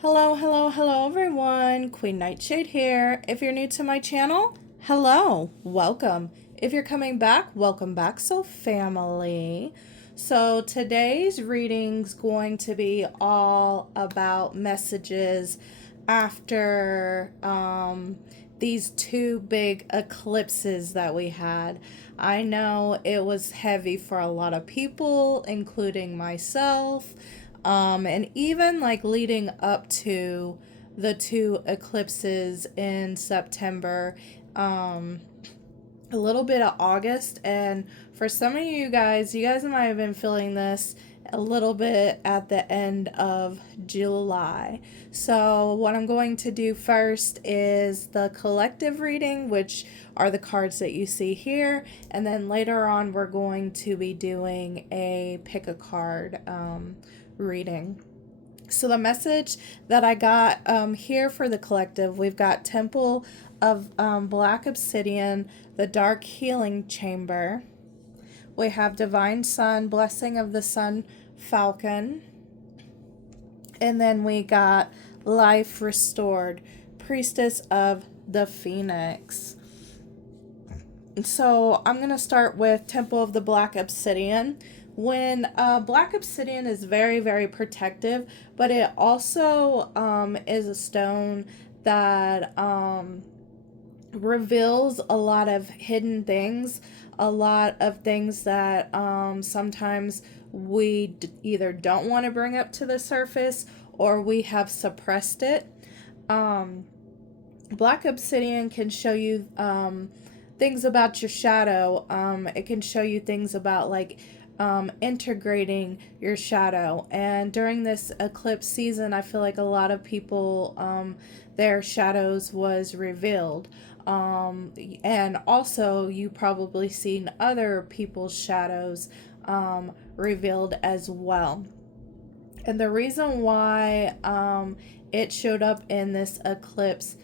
Hello everyone. Queen Nightshade here. If you're new to my channel, hello, welcome. If you're coming back, welcome back, soul family. So today's reading's going to be all about messages after these two big eclipses that we had. I know it was heavy for a lot of people, including myself. And even like leading up to the two eclipses in September, a little bit of August, and for some of you guys might have been feeling this a little bit at the end of July. So what I'm going to do first is the collective reading, which are the cards that you see here, and then later on we're going to be doing a pick a card reading. So the message that I got here for the collective, we've got Temple of Black Obsidian, the Dark Healing Chamber. We have Divine Sun, Blessing of the Sun Falcon. And then we got Life Restored, Priestess of the Phoenix. So I'm going to start with Temple of the Black Obsidian. When Black Obsidian is very, very protective, but it also is a stone that reveals a lot of hidden things, a lot of things that sometimes we either don't want to bring up to the surface or we have suppressed it. Black Obsidian can show you things about your shadow. It can show you things about like integrating your shadow. And during this eclipse season, I feel like a lot of people, their shadows was revealed. And also you probably seen other people's shadows revealed as well. And the reason why it showed up in this eclipse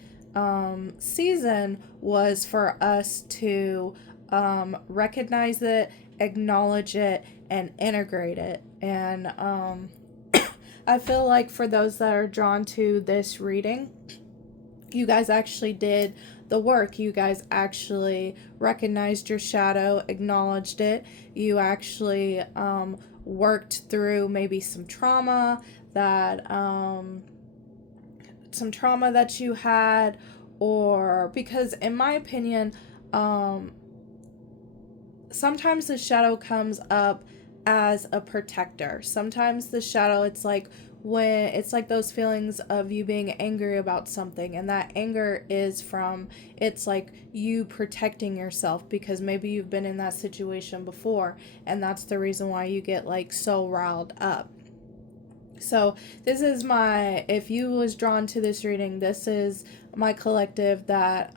season was for us to recognize it, acknowledge it, and integrate it. And I feel like for those that are drawn to this reading, you guys actually did the work. You guys actually recognized your shadow, acknowledged it. You actually worked through maybe some trauma that you had, or because in my opinion, sometimes the shadow comes up as a protector. Sometimes the shadow, it's like when it's like those feelings of you being angry about something, and that anger is from, it's like you protecting yourself because maybe you've been in that situation before, and that's the reason why you get like so riled up. So this is my, if you was drawn to this reading, this is my collective that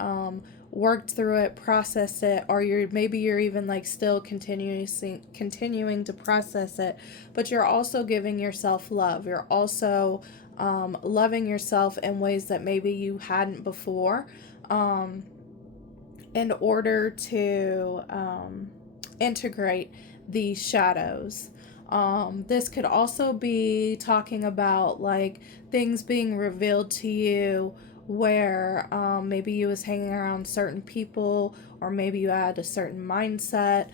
worked through it, processed it, or you're even like still continuing to process it, but you're also giving yourself love. You're also loving yourself in ways that maybe you hadn't before, in order to integrate these shadows. This could also be talking about like things being revealed to you where maybe you was hanging around certain people, or maybe you had a certain mindset.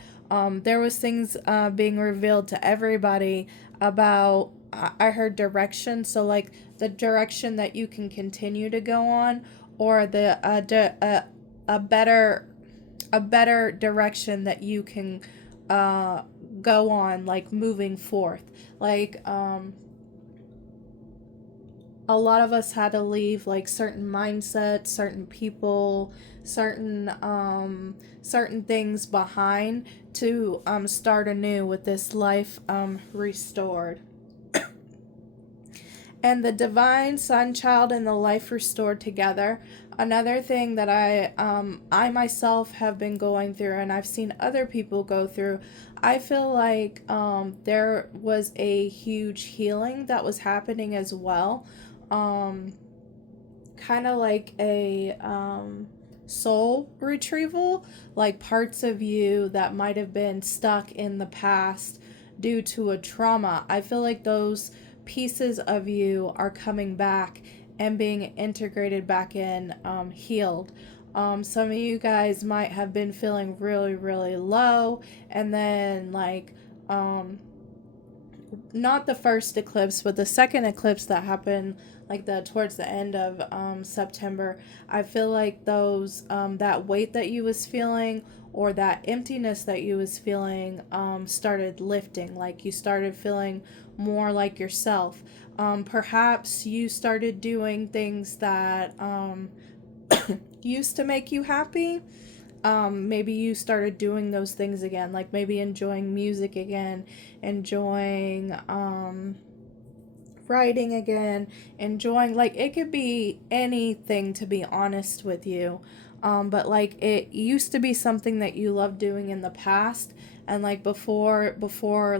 There was things being revealed to everybody about, I heard direction, so like the direction that you can continue to go on, or the a better direction that you can go on, like moving forth. Like a lot of us had to leave like certain mindsets, certain people, certain things behind to start anew with this life restored. And the divine sun child and the life restored together. Another thing that I myself have been going through, and I've seen other people go through, I feel like there was a huge healing that was happening as well. Kind of like a soul retrieval, like parts of you that might have been stuck in the past due to a trauma. I feel like those pieces of you are coming back and being integrated back in, healed. Some of you guys might have been feeling really, really low, and then like, not the first eclipse, but the second eclipse that happened like the towards the end of September. I feel like those that weight that you was feeling, or that emptiness that you was feeling, started lifting. Like you started feeling more like yourself. Perhaps you started doing things that used to make you happy. Maybe you started doing those things again, like maybe enjoying music again, enjoying writing again, enjoying, like, it could be anything, to be honest with you. But like it used to be something that you loved doing in the past, and like before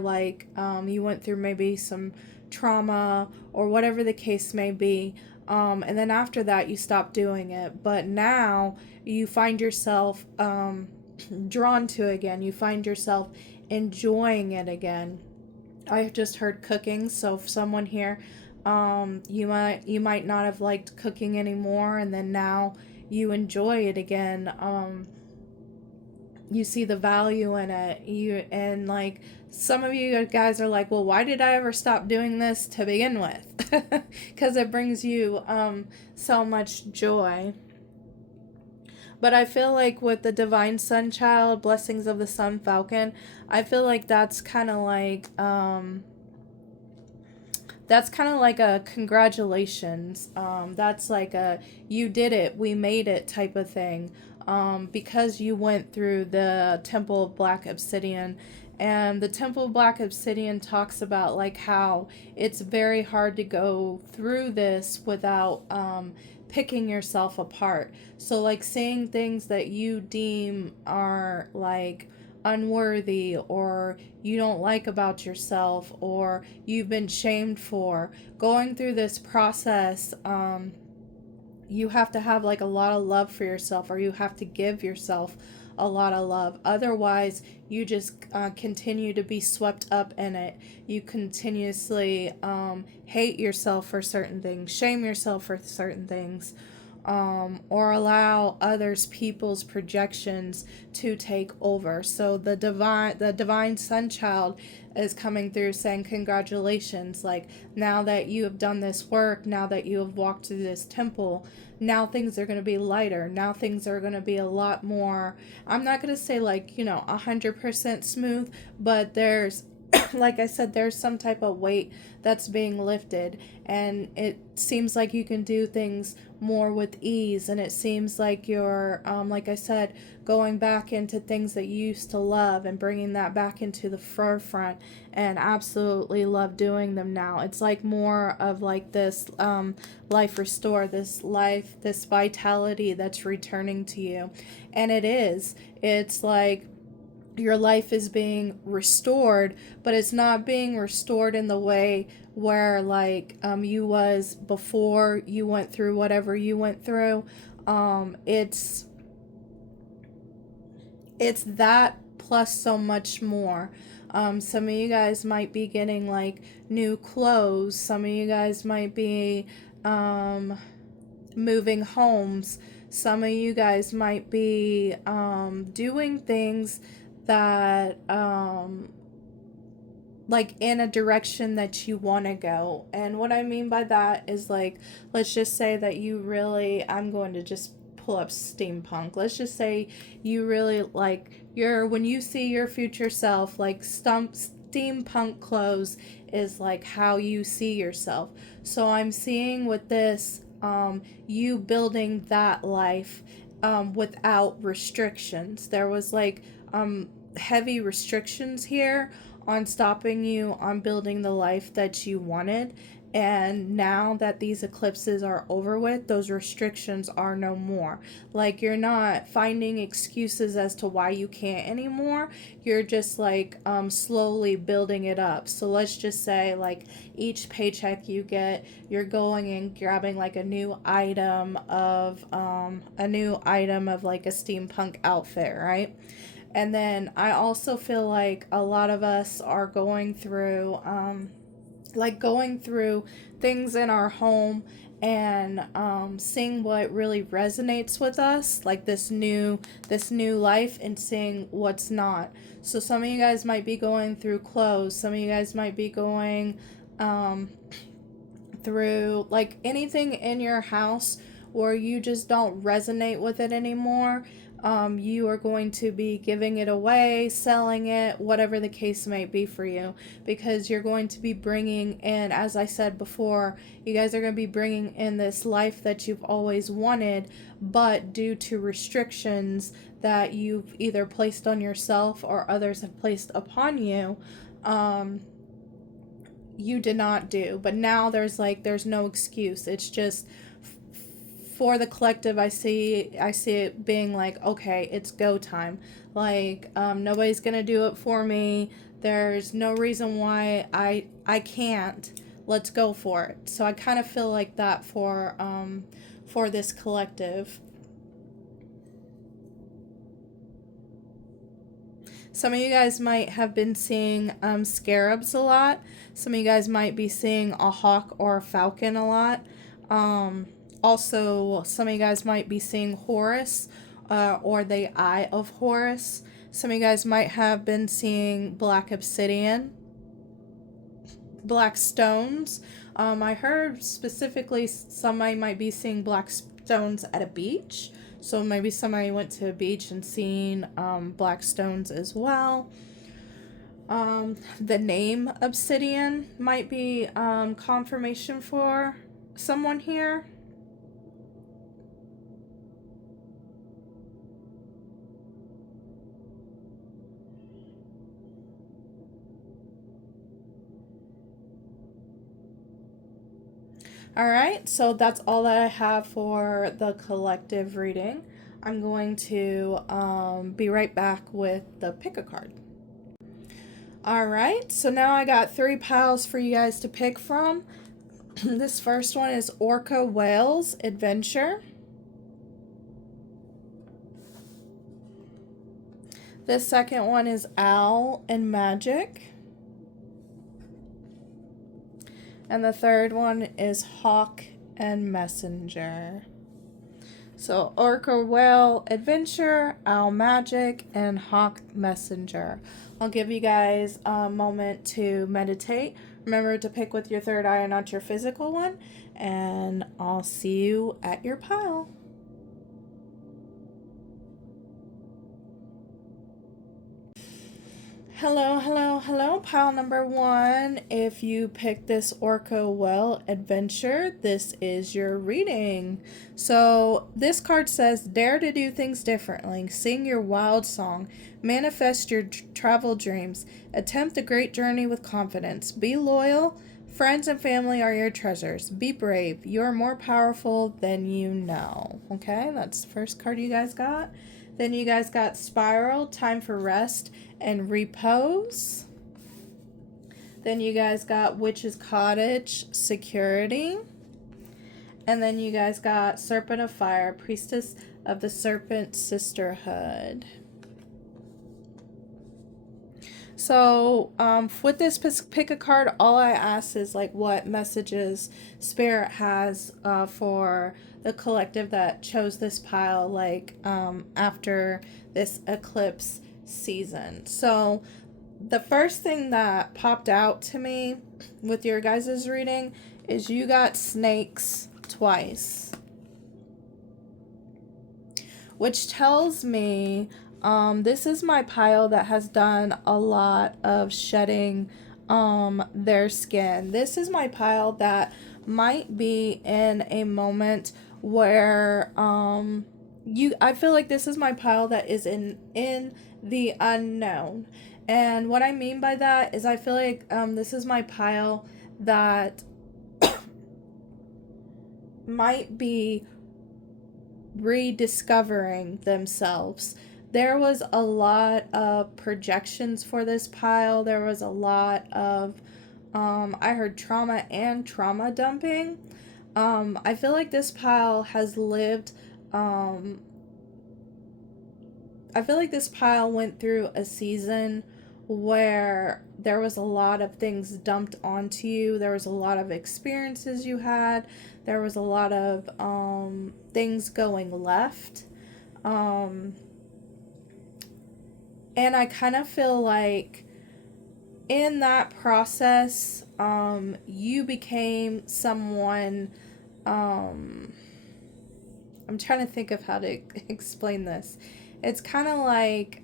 like you went through maybe some trauma or whatever the case may be. And then after that you stopped doing it, but now you find yourself drawn to it again. You find yourself enjoying it again. I just heard cooking, so if someone here, you might not have liked cooking anymore, and then now you enjoy it again. You see the value in it. And like some of you guys are like, well, why did I ever stop doing this to begin with? Because it brings you so much joy. But I feel like with the Divine Sun Child, Blessings of the Sun Falcon, I feel like that's kind of like a congratulations. That's like a you did it, we made it type of thing. Because you went through the Temple of Black Obsidian. And the Temple of Black Obsidian talks about like how it's very hard to go through this without picking yourself apart. So like saying things that you deem are like unworthy, or you don't like about yourself, or you've been shamed for, going through this process, you have to have like a lot of love for yourself, or you have to give yourself a lot of love. Otherwise, you just continue to be swept up in it. You continuously hate yourself for certain things, shame yourself for certain things, or allow others people's projections to take over. So the divine sun child is coming through saying congratulations. Like, now that you have done this work, now that you have walked through this temple, now things are going to be lighter. Now things are going to be a lot more, I'm not going to say like 100% smooth, but there's like I said, there's some type of weight that's being lifted, and it seems like you can do things more with ease, and it seems like you're, like I said, going back into things that you used to love and bringing that back into the forefront, and absolutely love doing them now. It's like more of like this life restore, this life, this vitality that's returning to you. And it's like your life is being restored, but it's not being restored in the way where like you was before you went through whatever you went through. It's that plus so much more. Some of you guys might be getting like new clothes. Some of you guys might be moving homes. Some of you guys might be doing things that like in a direction that you want to go. And what I mean by that is like, let's just say that you really, I'm going to just pull up steampunk. Let's just say you really like when you see your future self, like steampunk clothes is like how you see yourself. So I'm seeing with this, you building that life without restrictions. There was like heavy restrictions here on stopping you on building the life that you wanted. And now that these eclipses are over with, those restrictions are no more. Like, you're not finding excuses as to why you can't anymore. You're just like slowly building it up. So let's just say like each paycheck you get, you're going and grabbing like a new item of like a steampunk outfit, right? And then I also feel like a lot of us are going through like going through things in our home and seeing what really resonates with us, like this new life, and seeing what's not. So some of you guys might be going through clothes, some of you guys might be going through like anything in your house where you just don't resonate with it anymore. You are going to be giving it away, selling it, whatever the case may be for you, because you're going to be bringing in, as I said before, you guys are going to be bringing in this life that you've always wanted, but due to restrictions that you've either placed on yourself or others have placed upon you, you did not do. But now there's no excuse. It's just for the collective. I see it being like, okay, it's go time. Like, nobody's gonna do it for me. There's no reason why I can't. Let's go for it. So I kind of feel like that for this collective. Some of you guys might have been seeing scarabs a lot. Some of you guys might be seeing a hawk or a falcon a lot. Also, some of you guys might be seeing Horus or the Eye of Horus. Some of you guys might have been seeing black obsidian, black stones. I heard specifically somebody might be seeing black stones at a beach. So maybe somebody went to a beach and seen black stones as well. The name obsidian might be confirmation for someone here. All right, so that's all that I have for the collective reading. I'm going to be right back with the pick a card. All right, so now I got 3 piles for you guys to pick from. This first one is Orca Whales Adventure. The second one is Owl and Magic. And the third one is Hawk and Messenger. So Orca Whale Adventure, Owl Magic, and Hawk Messenger. I'll give you guys a moment to meditate. Remember to pick with your third eye and not your physical one. And I'll see you at your pile. Hello, hello, hello, pile number 1. If you picked this Orca Whale Adventure, this is your reading. So this card says, dare to do things differently, sing your wild song, manifest your travel dreams, attempt a great journey with confidence, be loyal, friends and family are your treasures, be brave, you're more powerful than you know. Okay, that's the first card you guys got. Then you guys got Spiral, Time for Rest and Repose. Then you guys got Witch's Cottage, Security. And then you guys got Serpent of Fire, Priestess of the Serpent Sisterhood. So with this pick a card, all I ask is like what messages Spirit has for the collective that chose this pile, like after this eclipse season. So the first thing that popped out to me with your guys' reading is you got snakes twice, which tells me this is my pile that has done a lot of shedding their skin. This is my pile that might be in a moment where I feel like this is my pile that is in the unknown. And what I mean by that is I feel like this is my pile that might be rediscovering themselves. There was a lot of projections for this pile. There was a lot of, I heard trauma and trauma dumping. I feel like this pile has lived, I feel like this pile went through a season where there was a lot of things dumped onto you. There was a lot of experiences you had. There was a lot of things going left. And I kind of feel like in that process, you became someone, I'm trying to think of how to explain this. It's kind of like,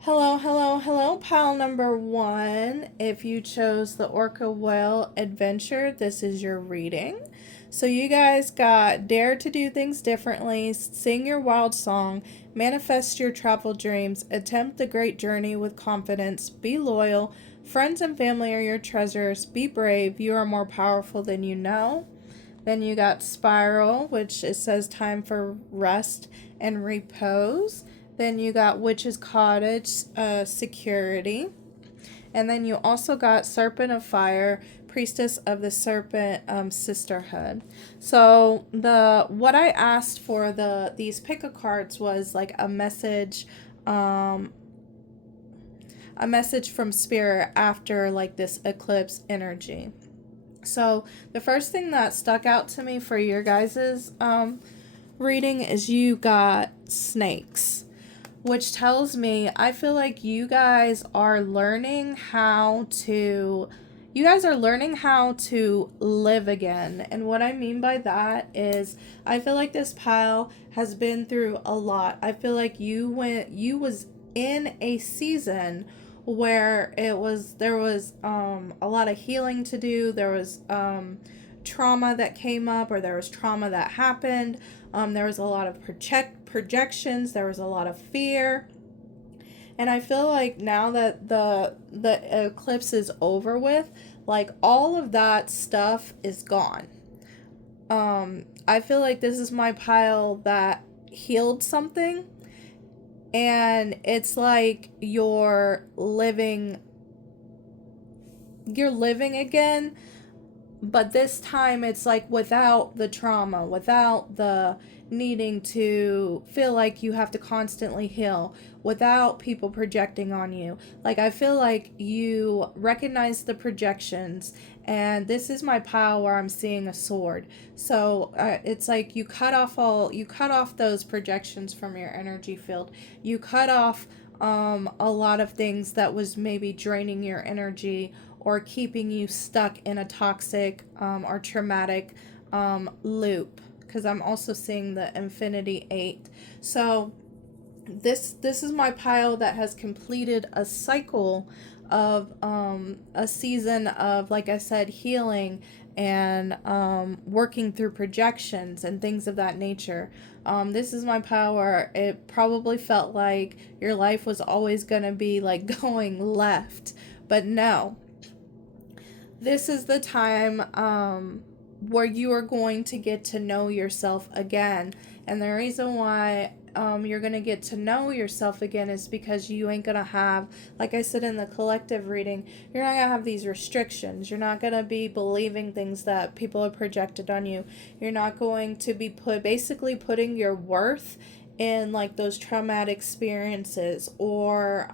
hello, pile number 1. If you chose the Orca Whale Adventure, this is your reading. So you guys got dare to do things differently, sing your wild song, manifest your travel dreams, attempt the great journey with confidence, be loyal, friends and family are your treasures, be brave, you are more powerful than you know. Then you got Spiral, which it says time for rest and repose. Then you got Witch's Cottage, security. And then you also got Serpent of Fire, Priestess of the Serpent, sisterhood. So what I asked for these pick a cards was like a message from Spirit after like this eclipse energy. So the first thing that stuck out to me for your guys's reading is you got snakes, which tells me I feel like you guys are learning how to live again. And what I mean by that is I feel like this pile has been through a lot. I feel like you was in a season where there was a lot of healing to do. There was trauma that came up, or there was trauma that happened. There was a lot of projections. There was a lot of fear. And I feel like now that the eclipse is over with, like all of that stuff is gone. I feel like this is my pile that healed something. And it's like you're living again, but this time it's like without the trauma, without the needing to feel like you have to constantly heal, without people projecting on you. Like I feel like you recognize the projections, and this is my pile where I'm seeing a sword. So it's like you cut off those projections from your energy field. You cut off a lot of things that was maybe draining your energy or keeping you stuck in a toxic or traumatic loop, because I'm also seeing the Infinity 8. So this is my pile that has completed a cycle of a season of, like I said, healing and working through projections and things of that nature. This is my pile where it probably felt like your life was always going to be like going left, but no. This is the time where you are going to get to know yourself again. And the reason why you're going to get to know yourself again is because you ain't going to have, like I said in the collective reading, you're not going to have these restrictions. You're not going to be believing things that people have projected on you. You're not going to be basically putting your worth in like those traumatic experiences or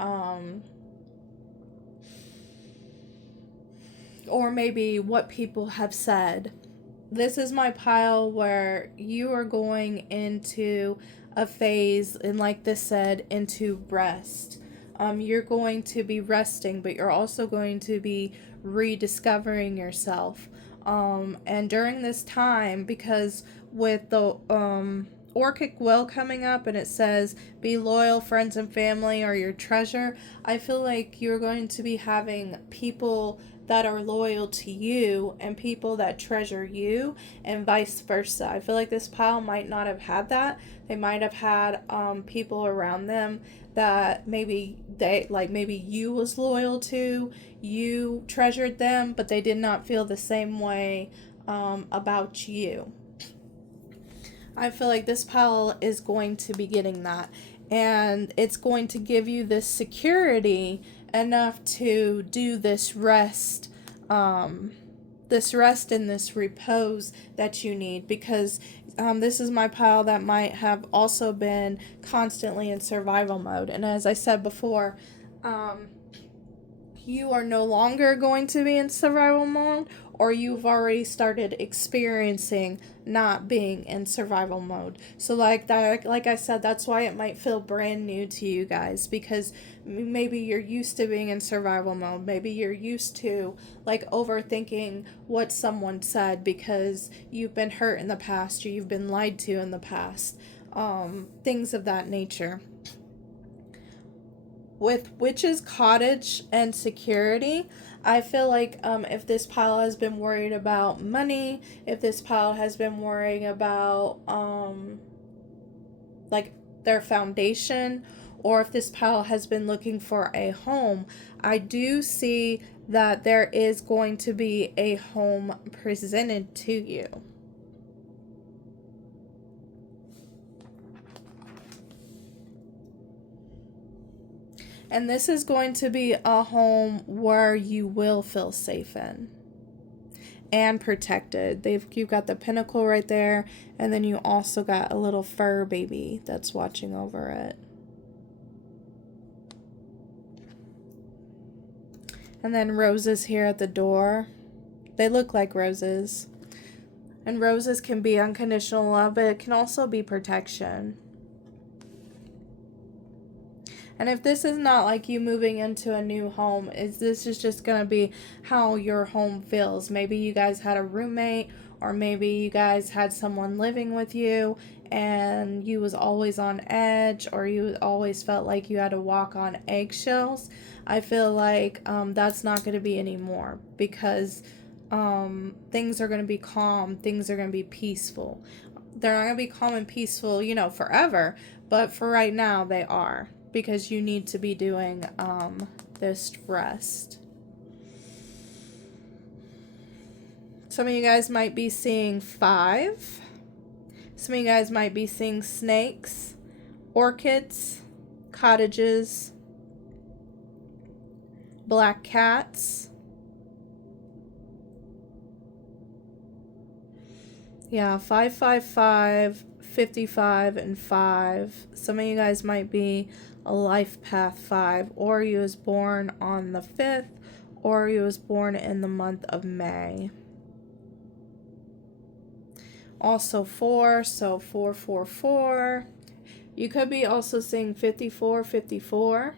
maybe what people have said. This is my pile where you are going into a phase, and like this said, into rest. You're going to be resting, but you're also going to be rediscovering yourself. And during this time, because with the Orcic Well coming up, and it says be loyal, friends and family are your treasure, I feel like you're going to be having people that are loyal to you and people that treasure you, and vice versa. I feel like this pile might not have had that. They might have had people around them that maybe you was loyal to, you treasured them, but they did not feel the same way about you. I feel like this pile is going to be getting that, and it's going to give you this security enough to do this rest this rest and this repose that you need, because this is my pile that might have also been constantly in survival mode. And as I said before, you are no longer going to be in survival mode, or you've already started experiencing not being in survival mode. So like that, like I said, that's why it might feel brand new to you guys, because maybe you're used to being in survival mode. Maybe you're used to like overthinking what someone said because you've been hurt in the past, or you've been lied to in the past, things of that nature. With witch's cottage and security, I feel like if this pile has been worried about money, if this pile has been worrying about like their foundation, or if this pile has been looking for a home, I do see that there is going to be a home presented to you. And this is going to be a home where you will feel safe in and protected. You've got the pinnacle right there, and then you also got a little fur baby that's watching over it. And then roses here at the door. They look like roses. And roses can be unconditional love, but it can also be protection. And if this is not like you moving into a new home, this is just going to be how your home feels. Maybe you guys had a roommate, or maybe you guys had someone living with you and you was always on edge, or you always felt like you had to walk on eggshells. I feel like that's not going to be anymore, because things are going to be calm. Things are going to be peaceful. They're not going to be calm and peaceful, forever, but for right now they are. Because you need to be doing this rest. Some of you guys might be seeing 5. Some of you guys might be seeing snakes, orchids, cottages, black cats. Yeah, 555, 55, and 5. Some of you guys might be a life path 5, or you was born on the 5th, or you was born in the month of May. Also 4, so 444. You could be also seeing 54, 54.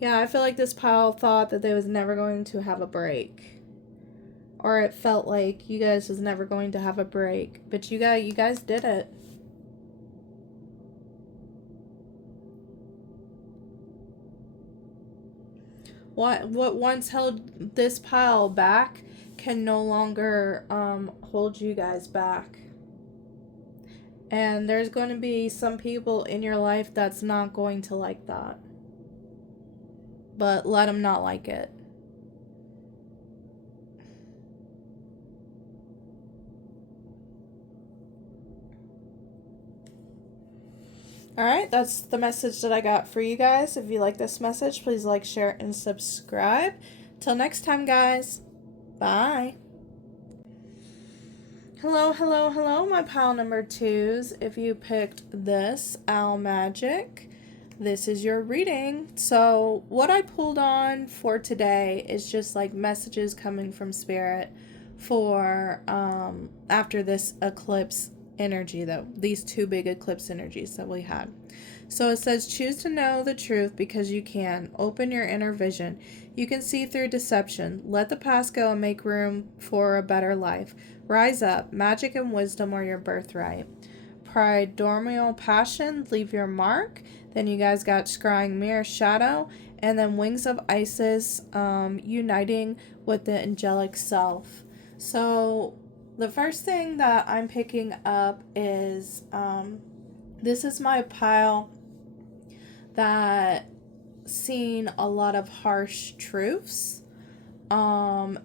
Yeah, I feel like this pile thought that they was never going to have a break. Or it felt like you guys was never going to have a break. But you guys did it. What once held this pile back can no longer hold you guys back. And there's going to be some people in your life that's not going to like that. But let them not like it. Alright, that's the message that I got for you guys. If you like this message, please like, share, and subscribe. Till next time, guys. Bye. Hello, hello, hello, my pile number 2s. If you picked this Owl Magic, this is your reading. So what I pulled on for today is just like messages coming from Spirit for after this eclipse energy, though, these 2 big eclipse energies that we had. So it says, choose to know the truth because you can. Open your inner vision. You can see through deception. Let the past go and make room for a better life. Rise up. Magic and wisdom are your birthright. Primordial passion, leave your mark. Then you guys got scrying mirror shadow, and then wings of Isis, uniting with the angelic self. So the first thing that I'm picking up is this is my pile that seen a lot of harsh truths.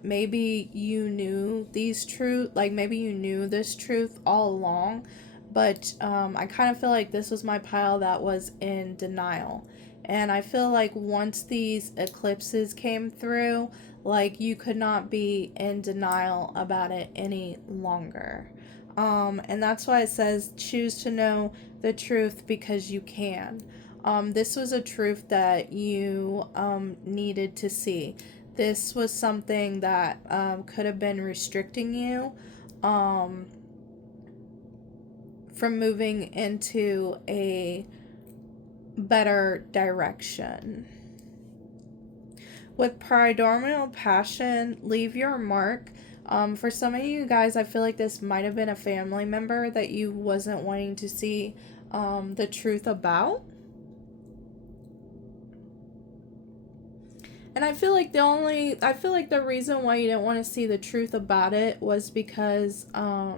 Maybe you knew these truths, like maybe you knew this truth all along, but I kind of feel like this was my pile that was in denial. And I feel like once these eclipses came through, like you could not be in denial about it any longer. And that's why it says choose to know the truth because you can. This was a truth that you needed to see. This was something that could have been restricting you from moving into a better direction. With primordial passion, leave your mark. For some of you guys, I feel like this might have been a family member that you wasn't wanting to see the truth about. And I feel like the reason why you didn't want to see the truth about it was because I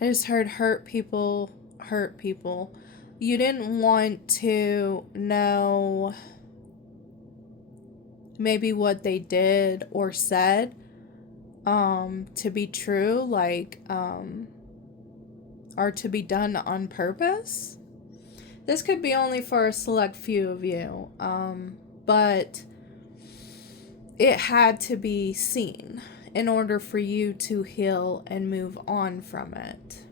just heard hurt people. You didn't want to know maybe what they did or said to be true, like or to be done on purpose. This could be only for a select few of you, but it had to be seen in order for you to heal and move on from it.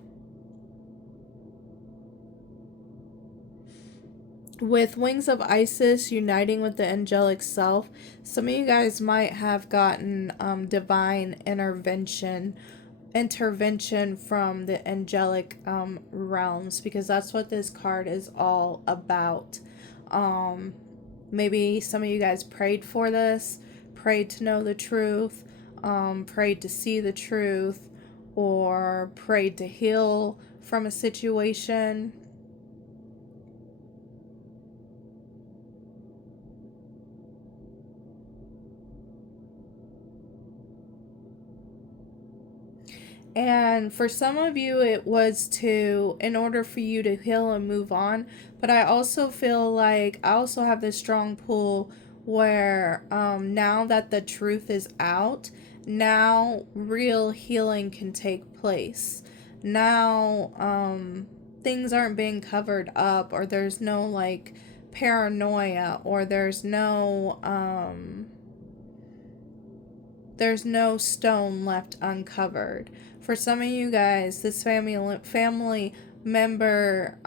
With Wings of Isis uniting with the angelic self, some of you guys might have gotten divine intervention from the angelic realms, because that's what this card is all about. Maybe some of you guys prayed for this, prayed to know the truth, prayed to see the truth, or prayed to heal from a situation. And for some of you, it was in order for you to heal and move on. But I also feel like I also have this strong pull where now that the truth is out, now real healing can take place. Now things aren't being covered up, or there's no like paranoia, or there's no stone left uncovered. For some of you guys, this family member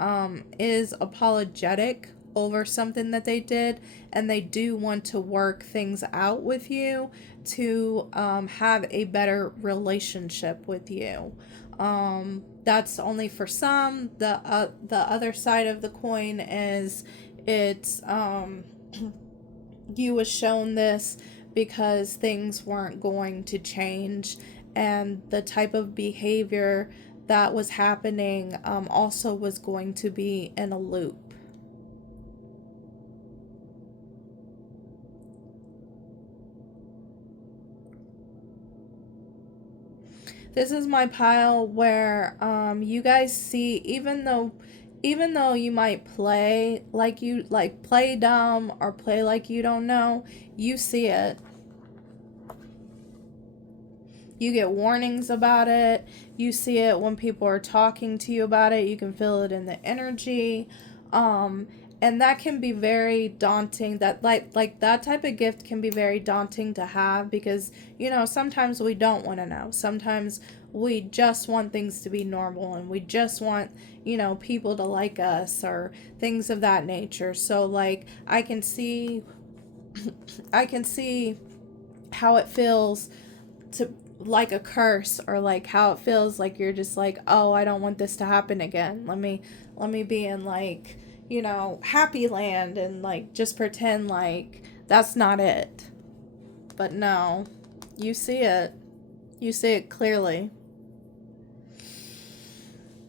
is apologetic over something that they did, and they do want to work things out with you to have a better relationship with you. That's only for some. The other side of the coin is it's you was shown this because things weren't going to change, and the type of behavior that was happening also was going to be in a loop. This is my pile where you guys see, even though you might play play dumb or play like you don't know, you see it. You get warnings about it. You see it when people are talking to you about it. You can feel it in the energy. And that can be very daunting. That like that type of gift can be very daunting to have, because, you know, sometimes we don't want to know. Sometimes we just want things to be normal, and we just want, you know, people to like us or things of that nature. So like I can see how it feels to like a curse, or like how it feels like you're just like, oh, I don't want this to happen again. Let me be in, like, you know, happy land and like just pretend like that's not it. But no, you see it. You see it clearly.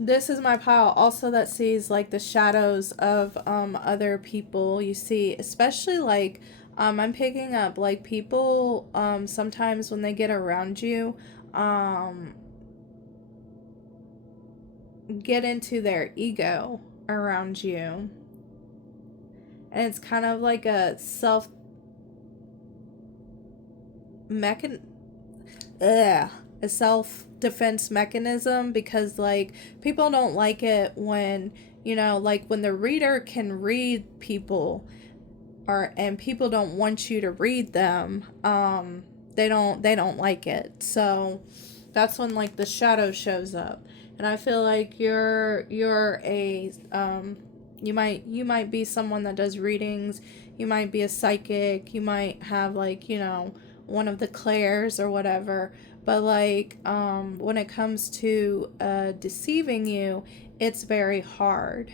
This is my pile also that sees like the shadows of other people. You see, especially like I'm picking up like people sometimes when they get around you get into their ego around you. and it's kind of like a self-defense mechanism, because like people don't like it when, you know, like when the reader can read people, and people don't want you to read them. They don't like it. So that's when like the shadow shows up. And I feel like you're a you might be someone that does readings. You might be a psychic. You might have like, you know, one of the clairs or whatever. But like when it comes to deceiving you, it's very hard.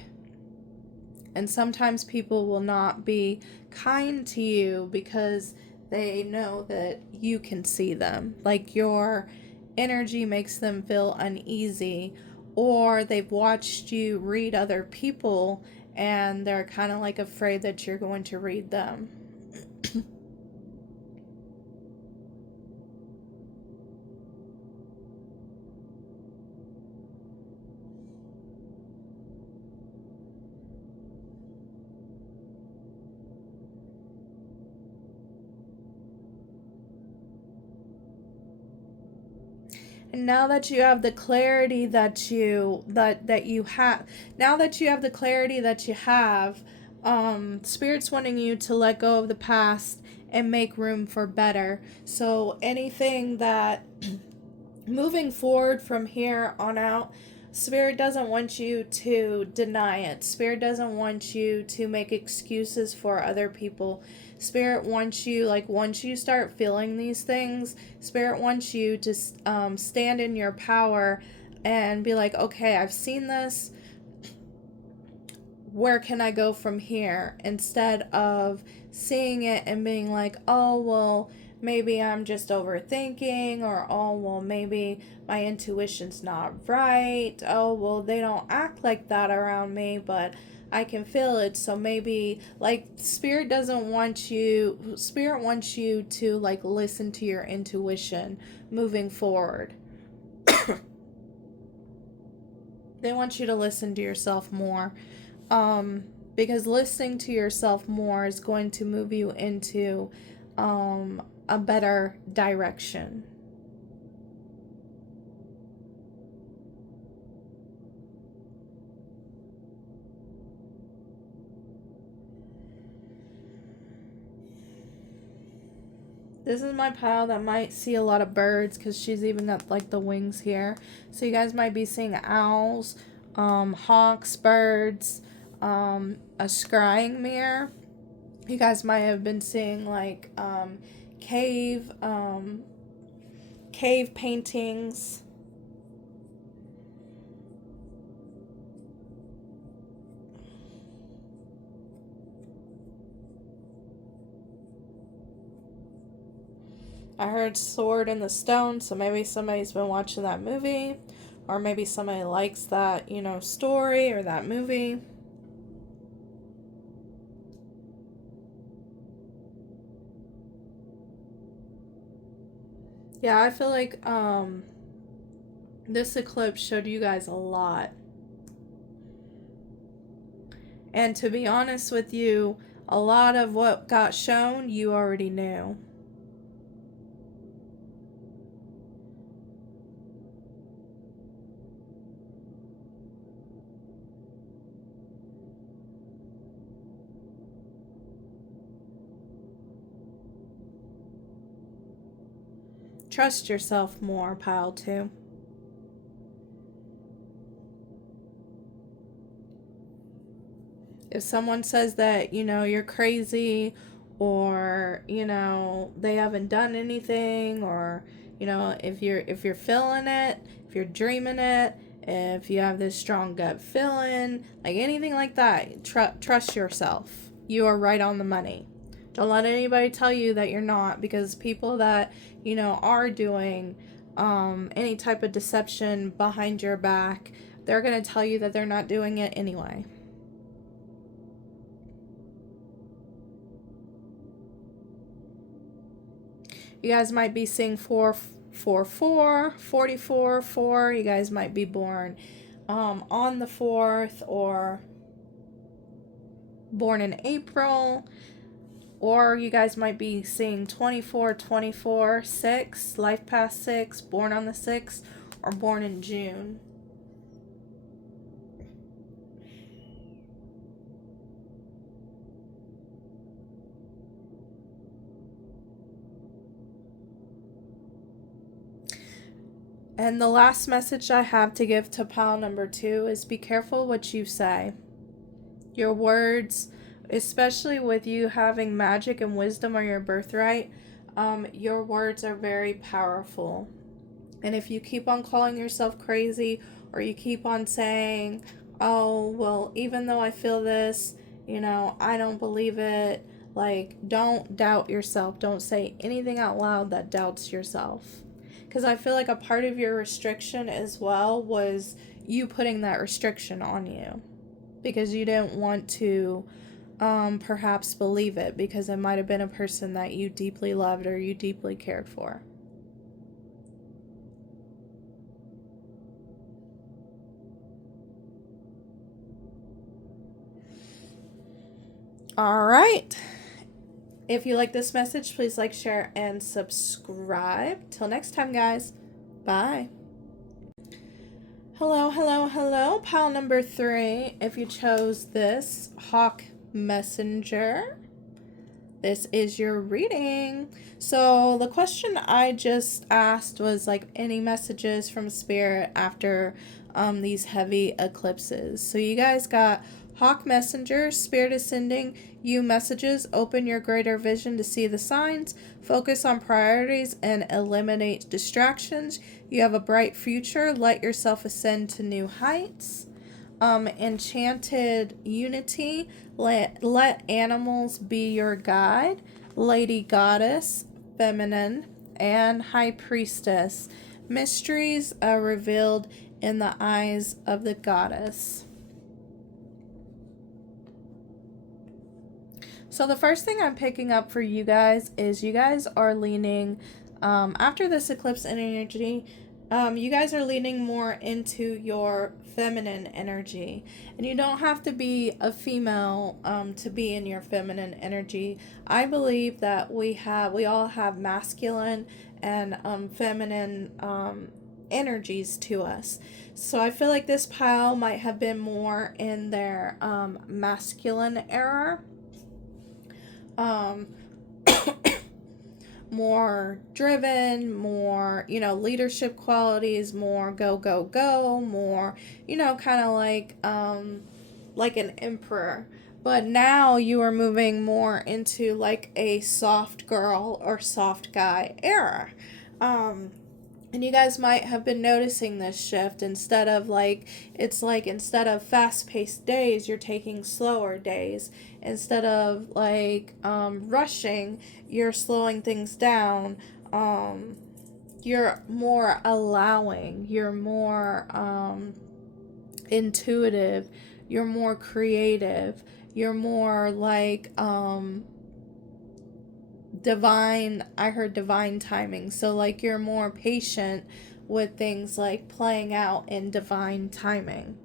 And sometimes people will not be kind to you because they know that you can see them. Like your energy makes them feel uneasy, or they've watched you read other people and they're kind of like afraid that you're going to read them. And now that you have the clarity that you have, now that you have the clarity that you have, Spirit's wanting you to let go of the past and make room for better. So anything that moving forward from here on out, Spirit doesn't want you to deny it. Spirit doesn't want you to make excuses for other people. Spirit wants you, like, once you start feeling these things, Spirit wants you to stand in your power and be like, okay, I've seen this. Where can I go from here? Instead of seeing it and being like, oh, well, maybe I'm just overthinking, or oh, well, maybe my intuition's not right. Oh, well, they don't act like that around me, but I can feel it. So maybe, like, Spirit wants you to like listen to your intuition moving forward. They want you to listen to yourself more. Because listening to yourself more is going to move you into a better direction. This is my pile that might see a lot of birds, because she's even got like the wings here. So you guys might be seeing owls, hawks, birds, a scrying mirror. You guys might have been seeing like cave paintings. I heard Sword in the Stone, so maybe somebody's been watching that movie, or maybe somebody likes that, you know, story or that movie. Yeah, I feel like this eclipse showed you guys a lot. And to be honest with you, a lot of what got shown, you already knew. Trust yourself more, pile 2. If someone says that, you know, you're crazy, or, you know, they haven't done anything, or, you know, if you're feeling it, if you're dreaming it, if you have this strong gut feeling, like anything like that, trust yourself. You are right on the money. Don't let anybody tell you that you're not, because people that, you know, are doing any type of deception behind your back, they're going to tell you that they're not doing it anyway. You guys might be seeing 444, 44, 4. You guys might be born on the 4th, or born in April, or you guys might be seeing 24, 24, 6, life path 6, born on the 6th, or born in June. And the last message I have to give to pile number 2 is be careful what you say. Your words, especially with you having magic and wisdom or your birthright, your words are very powerful. And if you keep on calling yourself crazy, or you keep on saying, oh, well, even though I feel this, I don't believe it, like, don't doubt yourself. Don't say anything out loud that doubts yourself. Because I feel like a part of your restriction as well was you putting that restriction on you. Because you didn't want to perhaps believe it, because it might have been a person that you deeply loved or you deeply cared for. All right. If you like this message, please like, share, and subscribe. Till next time, guys. Bye. Hello, hello, hello. Pile number 3. If you chose this Hawk Messenger, this is your reading. So the question I just asked was like any messages from Spirit after these heavy eclipses. So you guys got Hawk Messenger, Spirit is sending you messages. Open your greater vision to see the signs. Focus on priorities and eliminate distractions. You have a bright future. Let yourself ascend to new heights. Enchanted Unity. Let animals be your guide. Lady Goddess, Feminine, and High Priestess. Mysteries are revealed in the eyes of the goddess. So the first thing I'm picking up for you guys is you guys are leaning, after this eclipse energy, you guys are leaning more into your feminine energy. And you don't have to be a female to be in your feminine energy. I believe that we all have masculine and feminine energies to us. So I feel like this pile might have been more in their masculine era. More driven, more, leadership qualities, more go, go, go, more, kind of like an emperor. But now you are moving more into like a soft girl or soft guy era. And you guys might have been noticing this shift. Instead of fast-paced days, you're taking slower days. Instead of rushing, you're slowing things down. You're more allowing. You're more intuitive. You're more creative. You're more divine. I heard divine timing. So you're more patient with things like playing out in divine timing.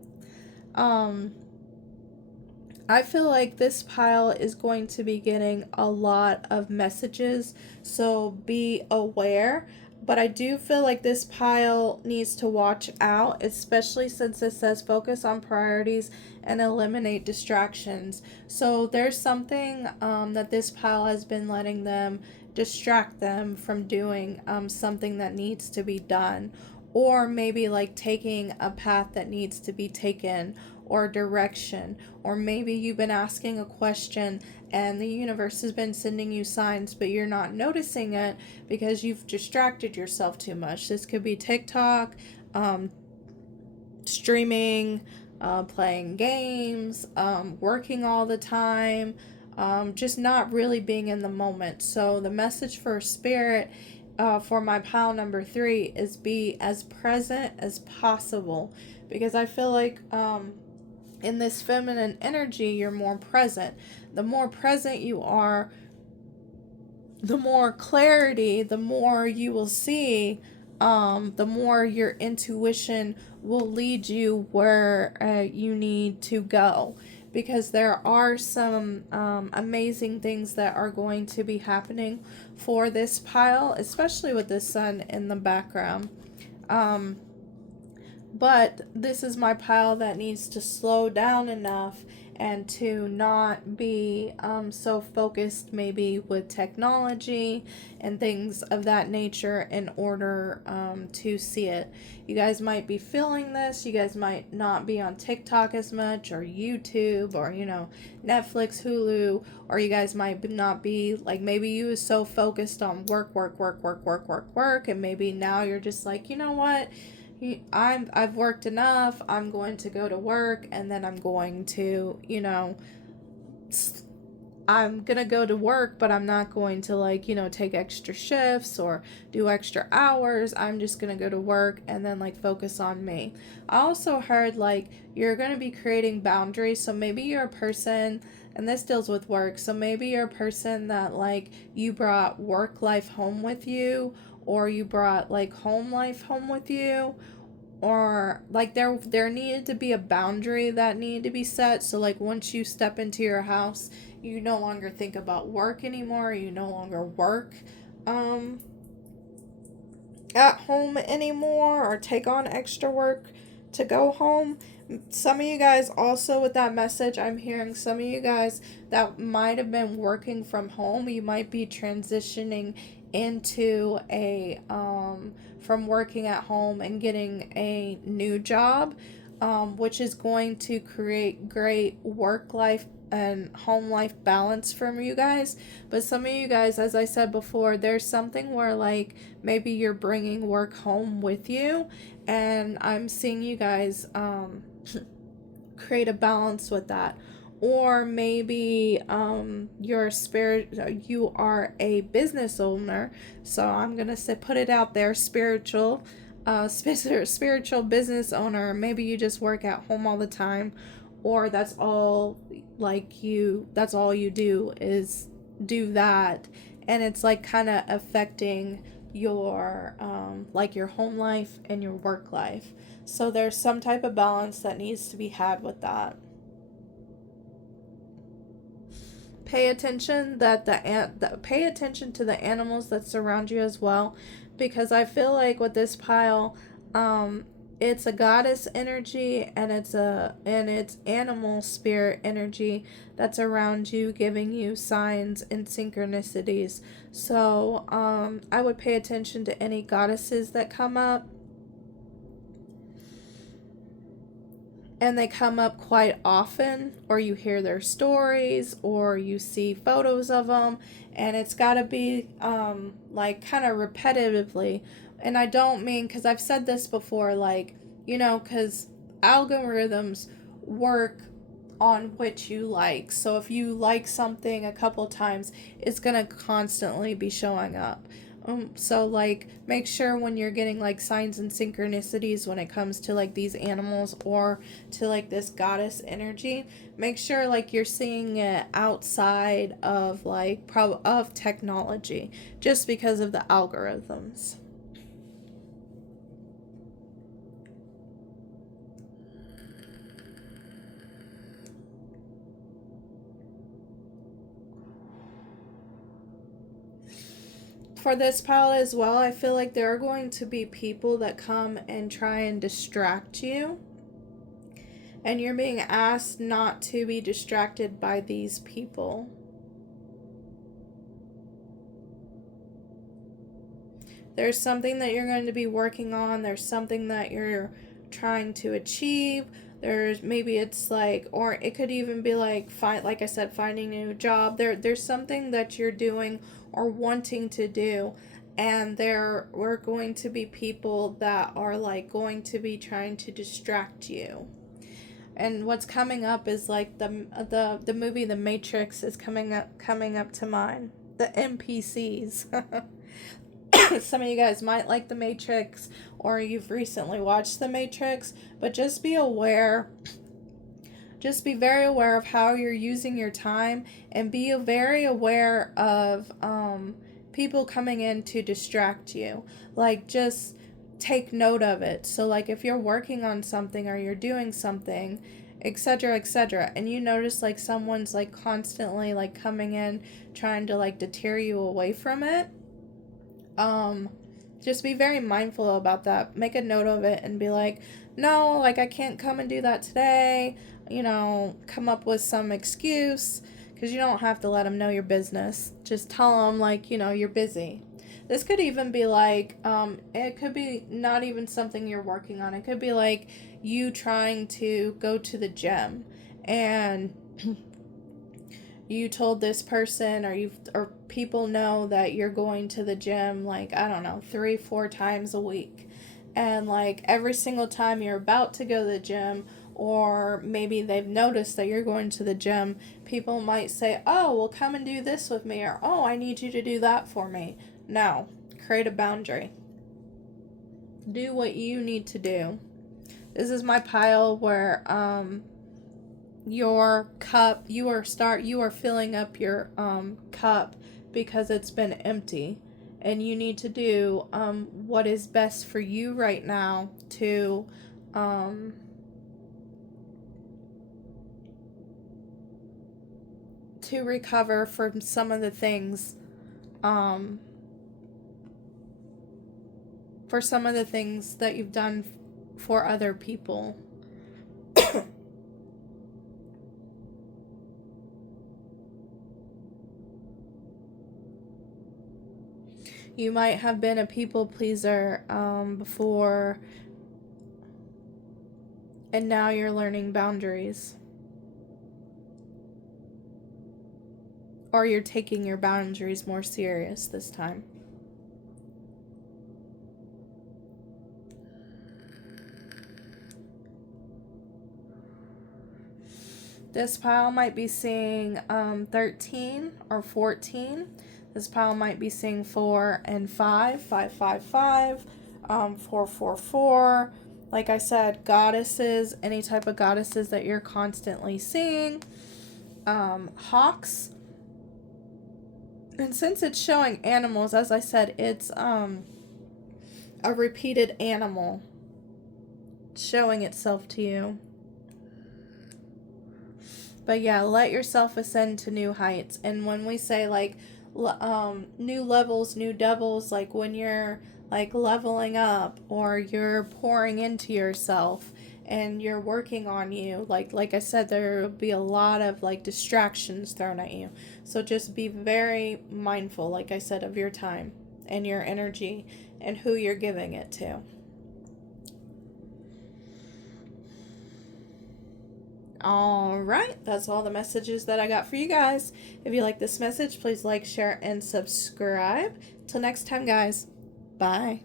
I feel like this pile is going to be getting a lot of messages, so be aware. But I do feel like this pile needs to watch out, especially since it says focus on priorities and eliminate distractions. So there's something that this pile has been letting them distract them from doing something that needs to be done. Or maybe taking a path that needs to be taken, or direction. Or maybe you've been asking a question and the universe has been sending you signs, but you're not noticing it because you've distracted yourself too much. This could be TikTok, streaming, playing games, working all the time, just not really being in the moment. So the message for Spirit for my pile number 3 is be as present as possible, because I feel like in this feminine energy, you're more present. The more present you are, the more clarity, the more you will see, the more your intuition will lead you where you need to go. because there are some amazing things that are going to be happening for this pile, especially with the sun in the background. But this is my pile that needs to slow down enough and to not be so focused maybe with technology and things of that nature in order to see it. You guys might be feeling this. You guys might not be on TikTok as much, or YouTube, or Netflix, Hulu, or you guys might not be like, maybe you was so focused on work, and maybe now you're just like, you know what? I've worked enough. I'm going to go to work, and then I'm going to, I'm going to go to work, but I'm not going to take extra shifts or do extra hours. I'm just going to go to work and then focus on me. I also heard you're going to be creating boundaries. So maybe you're a person, and this deals with work. So maybe you're a person that you brought work life home with you, or you brought home life home with you, or there needed to be a boundary that needed to be set. So once you step into your house, you no longer think about work anymore. You no longer work at home anymore, or take on extra work to go home. Some of you guys also, with that message, I'm hearing some of you guys that might have been working from home, you might be transitioning into a from working at home and getting a new job, which is going to create great work life and home life balance for you guys. But some of you guys, as I said before, there's something where maybe you're bringing work home with you, and I'm seeing you guys create a balance with that. Or maybe you are a business owner. So I'm gonna put it out there, spiritual business owner. Maybe you just work at home all the time, or that's all you do is do that, and it's kind of affecting your your home life and your work life. So there's some type of balance that needs to be had with that. Pay attention pay attention to the animals that surround you as well, because I feel with this pile, it's a goddess energy, and it's animal spirit energy that's around you, giving you signs and synchronicities. So I would pay attention to any goddesses that come up. And they come up quite often, or you hear their stories, or you see photos of them, and it's got to be kind of repetitively. And I don't mean, because I've said this before, because algorithms work on what you like. So if you like something a couple times, it's going to constantly be showing up. So make sure when you're getting signs and synchronicities when it comes to these animals, or to this goddess energy, make sure you're seeing it outside of of technology, just because of the algorithms. For this pile as well, I feel there are going to be people that come and try and distract you, and you're being asked not to be distracted by these people. There's something that you're going to be working on. There's something that you're trying to achieve. Maybe it's or it could even be like I said, finding a new job. There's something that you're doing or wanting to do, and there were going to be people that are going to be trying to distract you. And what's coming up is the movie The Matrix is coming up to mind. The NPCs. Some of you guys might like The Matrix, or you've recently watched The Matrix, but just be aware. Just be very aware of how you're using your time, and be very aware of people coming in to distract you. Just take note of it. So if you're working on something, or you're doing something, etc., etc. And you notice like someone's like constantly like coming in trying to like deter you away from it, just be very mindful about that. Make a note of it and be like, no, like I can't come and do that today. Come up with some excuse, because you don't have to let them know your business. Just tell them like, you're busy. This could even be like, it could be not even something you're working on. It could be like you trying to go to the gym, and you told this person, or people know that you're going to the gym, like, I don't know, 3-4 times a week. And like every single time you're about to go to the gym, or maybe they've noticed that you're going to the gym, people might say, oh, well, come and do this with me, or, oh, I need you to do that for me. No, create a boundary. Do what you need to do. This is my pile where your cup, you are filling up your cup because it's been empty, and you need to do what is best for you right now to recover from some of the things that you've done for other people. You might have been a people pleaser before, and now you're learning boundaries. Or you're taking your boundaries more serious this time. This pile might be seeing 13 or 14. This pile might be seeing 4 and 5, 5, 5, 5, 4, 4, 4. Like I said, goddesses, any type of goddesses that you're constantly seeing. Hawks. And since it's showing animals, as I said, it's a repeated animal showing itself to you. But yeah, let yourself ascend to new heights. And when we say like new levels, new devils, like when you're like leveling up, or you're pouring into yourself and you're working on you, like I said, there will be a lot of like distractions thrown at you. So just be very mindful, like I said, of your time and your energy and who you're giving it to. Alright, that's all the messages that I got for you guys. If you like this message, please like, share, and subscribe. Till next time, guys. Bye.